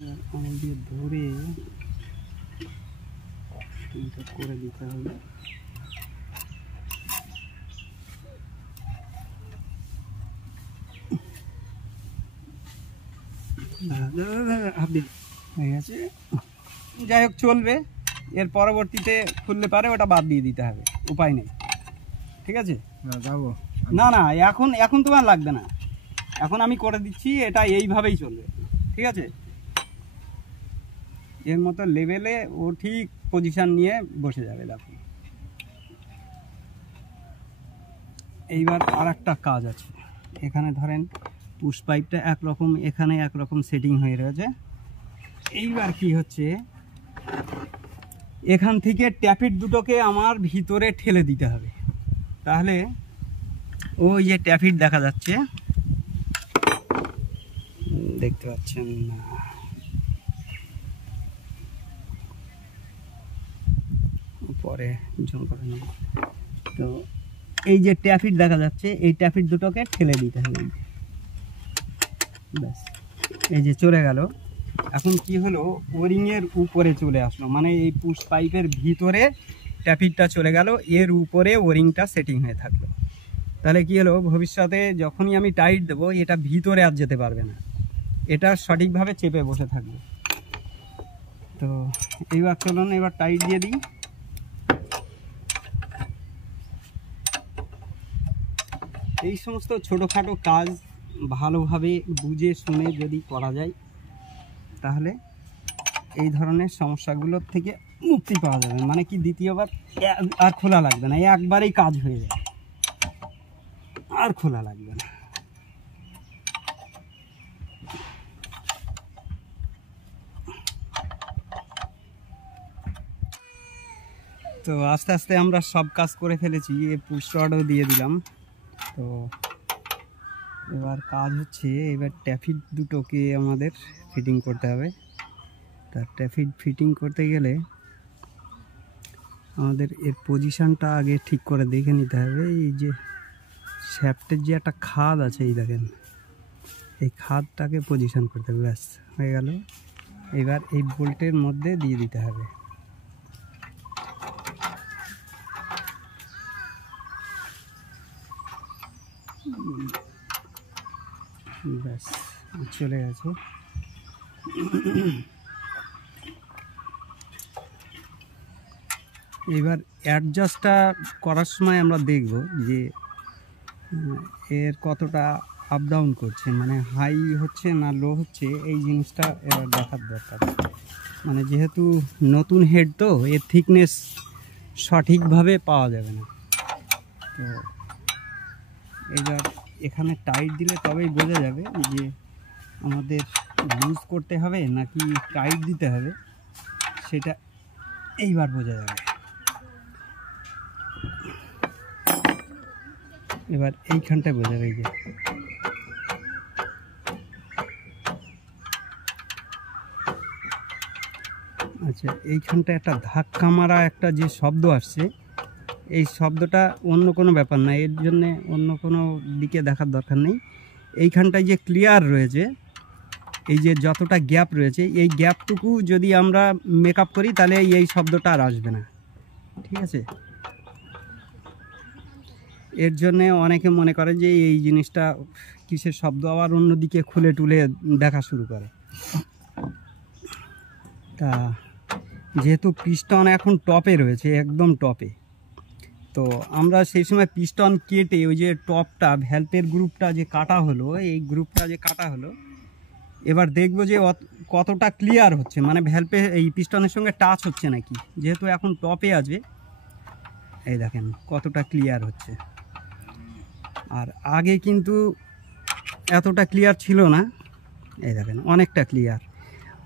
অনেক দিয়ে ধরে এটা করে দিতে হবে। হয়ে গেছে, যাই হোক চলবে। এর পরবর্তীতে খুললে পারে ওটা বাদ দিয়ে দিতে হবে, উপায় নেই। ঠিক আছে, যাবো না না এখন এখন তোমার লাগবে না, এখন আমি করে দিচ্ছি, এটা এইভাবেই চলবে। ঠিক আছে, এর মতো লেভেলে ও ঠিক পজিশন নিয়ে বসে যাবে। দেখো এইবার আর একটা কাজ আছে, এখানে ধরেন পুশ পাইপটা একরকম, এখানে একরকম সেটিং হয়ে রয়েছে। এইবার কি হচ্ছে, এখান থেকে ট্যাপিট দুটোকে আমার ভিতরে ঠেলে দিতে হবে। তাহলে ওই যে ট্যাপিট দেখা যাচ্ছে, দেখতে পাচ্ছেন না, পরে জুম করে নেব। তো এই যে ট্যাপিট দেখা যাচ্ছে, এই ট্যাপিট দুটোকে ঠেলে দিতে হবে। ব্যাস, এই যে চলে গেল। এখন কি হলো, ওরিংয়ের উপরে চলে আসলো, মানে এই পুশ পাইপের ভিতরে ট্যাপিটটা চলে গেল, এর উপরে ওরিংটা সেটিং হয়ে থাকলো। তাহলে কি হলো, ভবিষ্যতে যখনই আমি টাইট দেবো, এটা ভিতরে আর যেতে পারবে না, এটা সঠিকভাবে চেপে বসে থাকবে। তো এইবার চলুন এবার টাইট দিয়ে দিই। এই সমস্ত ছোটোখাটো কাজ ভালোভাবে বুঝে শুনে যদি করা যায়, তাহলে এই ধরনের সমস্যাগুলোর থেকে মুক্তি পাওয়া যাবে। মানে কি, দ্বিতীয়বার আর খোলা লাগবে না, একবারেই কাজ হয়ে যাবে, আর খোলা লাগবে না। তো আস্তে আস্তে আমরা সব কাজ করে ফেলেছি, এ পুশ রডও দিয়ে দিলাম। তো এবার কাজ হচ্ছে, এবার ট্যাপিট দুটোকে আমাদের ফিটিং করতে হবে। তা ট্যাপিট ফিটিং করতে গেলে আমাদের এর পজিশানটা আগে ঠিক করে দেখে নিতে হবে। এই যে শ্যাফটের যে একটা খাদ আছে, এই দেখেন, এই খাদটাকে পজিশন করতে হবে। ব্যাস হয়ে গেল। এবার এই বোল্টের মধ্যে দিয়ে দিতে হবে। ব্যাস চলে গেছে। এবার অ্যাডজাস্টটা করার সময় আমরা দেখব যে এর কতটা আপ ডাউন করছে, মানে হাই হচ্ছে না লো হচ্ছে, এই জিনিসটা এবার দেখার দরকার। মানে যেহেতু নতুন হেড, তো এর থিকনেস সঠিকভাবে পাওয়া যাবে না। তো এবার এখানে টাইট দিলে তবেই বোঝা যাবে যে আমাদের লুজ করতে হবে নাকি টাইট দিতে হবে, সেটা এইবার বোঝা যাবে। এবার এইখানটায় বোঝা যাবে যে আচ্ছা, এইখানটা একটা ধাক্কা মারা একটা যে শব্দ আসছে, এই শব্দটা অন্য কোনো ব্যাপার না, এর জন্যে অন্য কোনো দিকে দেখার দরকার নেই। এইখানটায় যে ক্লিয়ার রয়েছে, এই যে যতটা গ্যাপ রয়েছে, এই গ্যাপটুকু যদি আমরা মেকআপ করি, তাহলে এই শব্দটা আর আসবে না। ঠিক আছে, এর জন্যে অনেকে মনে করে যে এই জিনিসটা কিসের শব্দ, আবার অন্যদিকে খুলে টুলে দেখা শুরু করে। তা যেহেতু পিস্টন এখন টপে রয়েছে, একদম টপে, তো আমরা সেই সময় পিস্টন কেটে ওই যে টপটা, ভ্যালভের গ্রুপটা যে কাটা হলো, এই গ্রুপটা যে কাটা হলো, এবার দেখবো যে কতটা ক্লিয়ার হচ্ছে, মানে ভ্যালভে এই পিস্টনের সঙ্গে টাচ হচ্ছে নাকি। যেহেতু এখন টপে আছে, এই দেখেন কতটা ক্লিয়ার হচ্ছে। আর আগে কিন্তু এতটা ক্লিয়ার ছিল না, এই দেখেন অনেকটা ক্লিয়ার।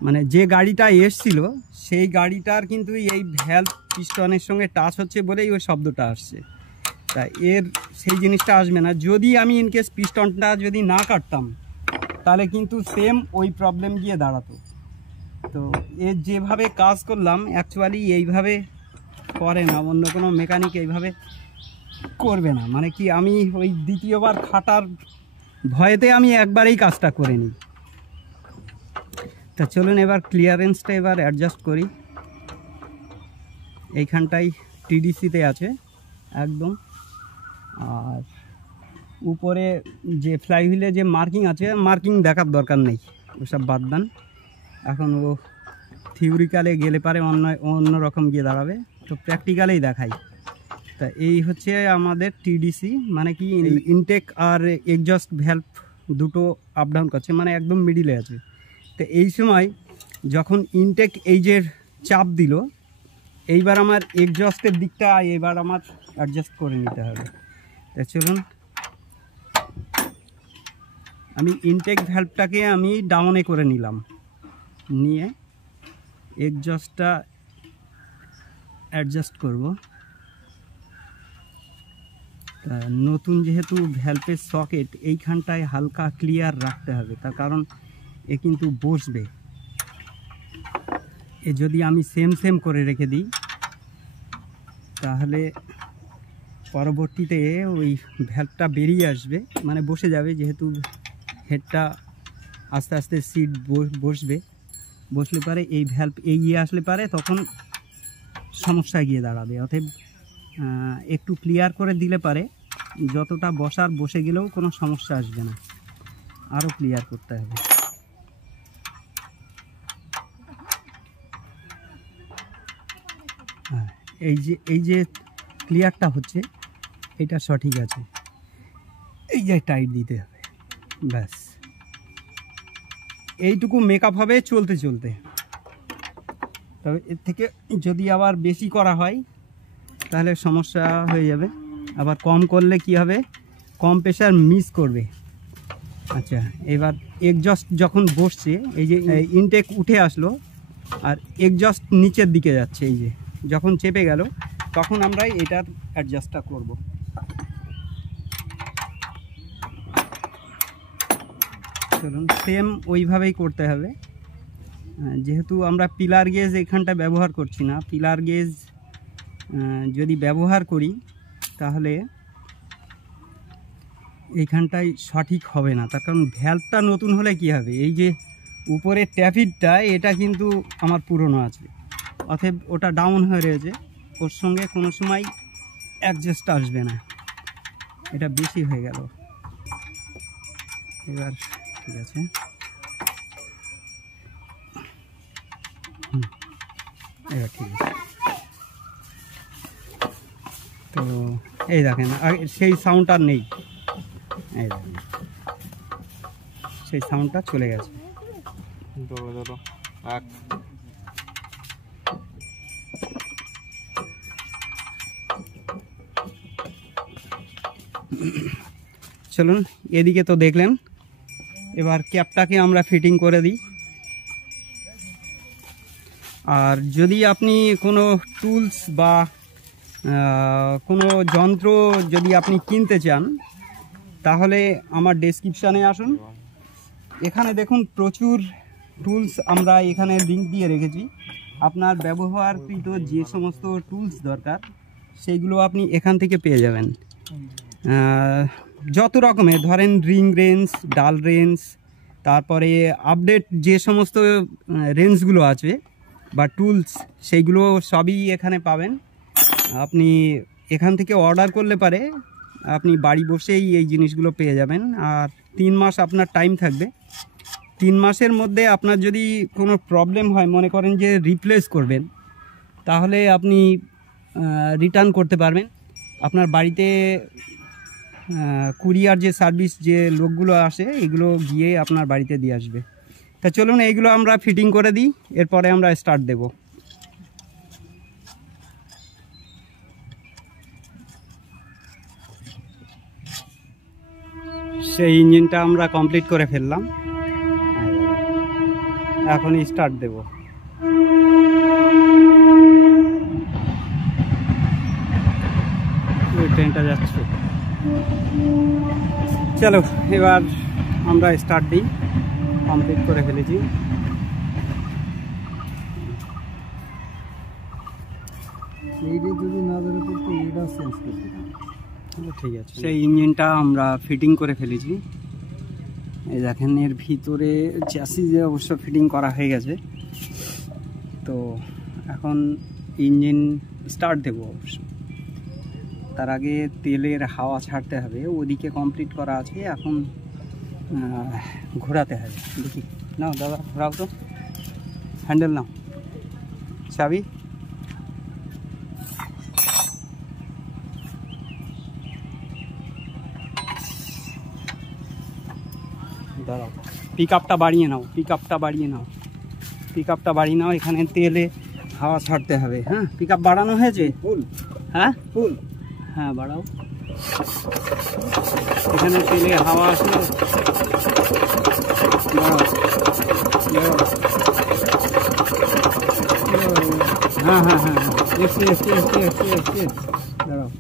মানে যে গাড়িটা এসছিল, সেই গাড়িটার কিন্তু এই ভ্যালভ পিস্টনের সঙ্গে টাচ হচ্ছে বলেই ওই শব্দটা আসছে। তা এর সেই জিনিসটা আসবে না। যদি আমি ইনকেস পিস্টনটা যদি না কাটতাম, তাহলে কিন্তু সেম ওই প্রবলেম গিয়ে দাঁড়াতো। তো এর যেভাবে কাজ করলাম, অ্যাকচুয়ালি এইভাবে করে না, অন্য কোনো মেকানিক এইভাবে করবে না। মানে কি, আমি ওই দ্বিতীয়বার খাটার ভয়েতে আমি একবারেই কাজটা করে নিই। তা চলুন এবার ক্লিয়ারেন্সটা এবার অ্যাডজাস্ট করি। এইখানটাই টিডিসিতে আছে একদম, আর উপরে যে ফ্লাইহুইলে যে মার্কিং আছে, মার্কিং দেখার দরকার নেই, ওসব বাদ দেন। এখন ও থিওরিক্যালে গেলে পারে অন্য রকম গিয়ে দাঁড়াবে, তো প্র্যাকটিক্যালেই দেখাই। তা এই হচ্ছে আমাদের টিডিসি, মানে কি ইনটেক আর এক্সজস্ট ভ্যালভ দুটো আপ ডাউন করছে, মানে একদম মিডিলে আছে। তো এই সময় যখন ইনটেক এই যে চাপ দিল, এইবার আমার এক্সজস্টের দিকটা এবার আমার অ্যাডজাস্ট করে নিতে হবে। তা চলুন আমি ইনটেক ভ্যালভটাকে আমি ডাউনে করে নিলাম, নিয়ে এক্সজস্টটা অ্যাডজাস্ট করব। তা নতুন যেহেতু ভ্যালভের সকেট, এইখানটায় হালকা ক্লিয়ার রাখতে হবে, তার কারণ এ কিন্তু বসবে। এ যদি আমি সেম করে রেখে দিই তাহলে পরবর্তীতে ওই ভ্যালভটা বেরিয়ে আসবে, মানে বসে যাবে, যেহেতু হেডটা আস্তে আস্তে সিট বসলে পারে এই ভ্যালভ এগিয়ে আসলে পারে, তখন সমস্যা গিয়ে দাঁড়াবে। অতএব একটু ক্লিয়ার করে দিলে পারে যতটা বসে গেলেও কোনো সমস্যা আসবে না, আরও ক্লিয়ার করতে হবে। হ্যাঁ, এই যে ক্লিয়ারটা হচ্ছে, এটা সঠিক আছে, এই যে টাইট দিতে হবে, ব্যাস এইটুকু মেকআপ হবে চলতে। তবে এর থেকে যদি আবার বেশি করা হয় তাহলে সমস্যা হয়ে যাবে। আবার কম করলে কি হবে, কম প্রেশার মিস করবে। আচ্ছা, এবার এক্সজস্ট যখন বসছে, এই যে ইনটেক উঠে আসলো আর এক্সজস্ট নিচের দিকে যাচ্ছে, এই যে যখন চেপে গেল তখন আমরা এটার অ্যাডজাস্টটা করব। চলুন সেম ওইভাবেই করতে হবে। যেহেতু আমরা পিলার গেজ এখানটা ব্যবহার করছি না, পিলার গেজ যদি ব্যবহার করি তাহলে এইখানটায় সঠিক হবে না, তার কারণ ভ্যালভটা নতুন হলে কি হবে, এই যে উপরের ট্যাপিটটা এটা কিন্তু আমার পুরনো আছে, অতএব ওটা ডাউন হয়ে রয়েছে, ওর সঙ্গে কোনো সময় অ্যাডজাস্ট আসবে না, এটা বেশি হয়ে গেল। এবার ঠিক আছে, এবার ঠিক আছে। তো এই দেখেন সেই সাউন্ডটা নেই, এই দেখেন সেই সাউন্ডটা চলে গেছে। চলুন এদিকে তো দেখলেন, এবার ক্যাপটাকে আমরা ফিটিং করে দিই। আর যদি আপনি কোনো টুলস বা কোনো যন্ত্র যদি আপনি কিনতে চান তাহলে আমার ডেসক্রিপশানে আসুন, এখানে দেখুন প্রচুর টুলস আমরা এখানে লিঙ্ক দিয়ে রেখেছি। আপনার ব্যবহারকৃত যে সমস্ত টুলস দরকার সেইগুলো আপনি এখান থেকে পেয়ে যাবেন। যত রকমের ধরেন রিং রেঞ্জ, ডাল রেঞ্জ, তারপরে আপডেট যে সমস্ত রেঞ্জগুলো আছে বা টুলস, সেইগুলো সবই এখানে পাবেন। আপনি এখান থেকে অর্ডার করলে পারে আপনি বাড়ি বসেই এই জিনিসগুলো পেয়ে যাবেন। আর 3 মাস আপনার টাইম থাকবে। 3 মাসের মধ্যে আপনার যদি কোনো প্রবলেম হয়, মনে করেন যে রিপ্লেস করবেন, তাহলে আপনি রিটার্ন করতে পারবেন। আপনার বাড়িতে কুরিয়ার যে সার্ভিস যে লোকগুলো আসে, এগুলো গিয়ে আপনার বাড়িতে দিয়ে আসবে। তা চলুন এইগুলো আমরা ফিটিং করে দিই, এরপরে আমরা স্টার্ট দেব। সেই ইঞ্জিনটা আমরা কমপ্লিট করে ফেললাম, এখন স্টার্ট দেব। ট্রেনটা যাচ্ছে, চলো এবার আমরা স্টার্ট দিই। কমপ্লিট করে ফেলেছি। ঠিক আছে, সেই ইঞ্জিনটা আমরা ফিটিং করে ফেলেছি। এই দেখেন এর ভিতরে চ্যাসিসে অবশ্য ফিটিং করা হয়ে গেছে। তো এখন ইঞ্জিন স্টার্ট দেবো অবশ্য, তার আগে তেলের হাওয়া ছাড়তে হবে, ওদিকে কমপ্লিট করা আছে, এখন ঘোরাতে হবে। দেখি নাও দাদা, ঘোরাও তো, হ্যান্ডেল নাও, চাবি। দাঁড়াও, পিক আপটা বাড়িয়ে নাও, পিক আপটা বাড়িয়ে নাও, পিক আপটা বাড়িয়ে নাও, এখানে তেলে হাওয়া ছাড়তে হবে। হ্যাঁ, পিক আপ বাড়ানো হয়েছে ফুল? হ্যাঁ ফুল, হ্যাঁ বাড়াও, এখানে তেলে হাওয়া আসলে হ্যাঁ হ্যাঁ হ্যাঁ হ্যাঁ, এসছি এসছি এসছি এসছি এসছি, দাঁড়াও।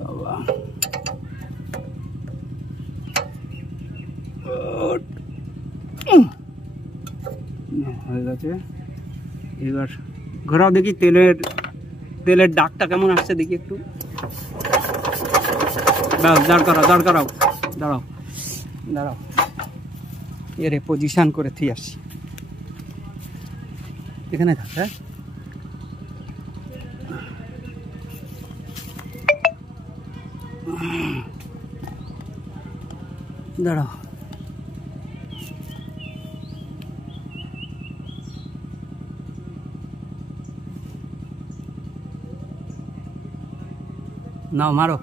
বাবা হয়ে গেছে, এবার ঘোরাও দেখি, তেলের ডাকটা কেমন আসছে দেখি একটু। দাঁড় করাও দাঁড় করাও, দাঁড়াও দাঁড়াও, এরে পজিশন করে থুই আসছি, এখানে থাক। হ্যাঁ, দাঁড়াও, নাও মারো,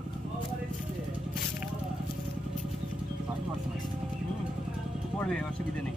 পড়বে, অসুবিধা নেই।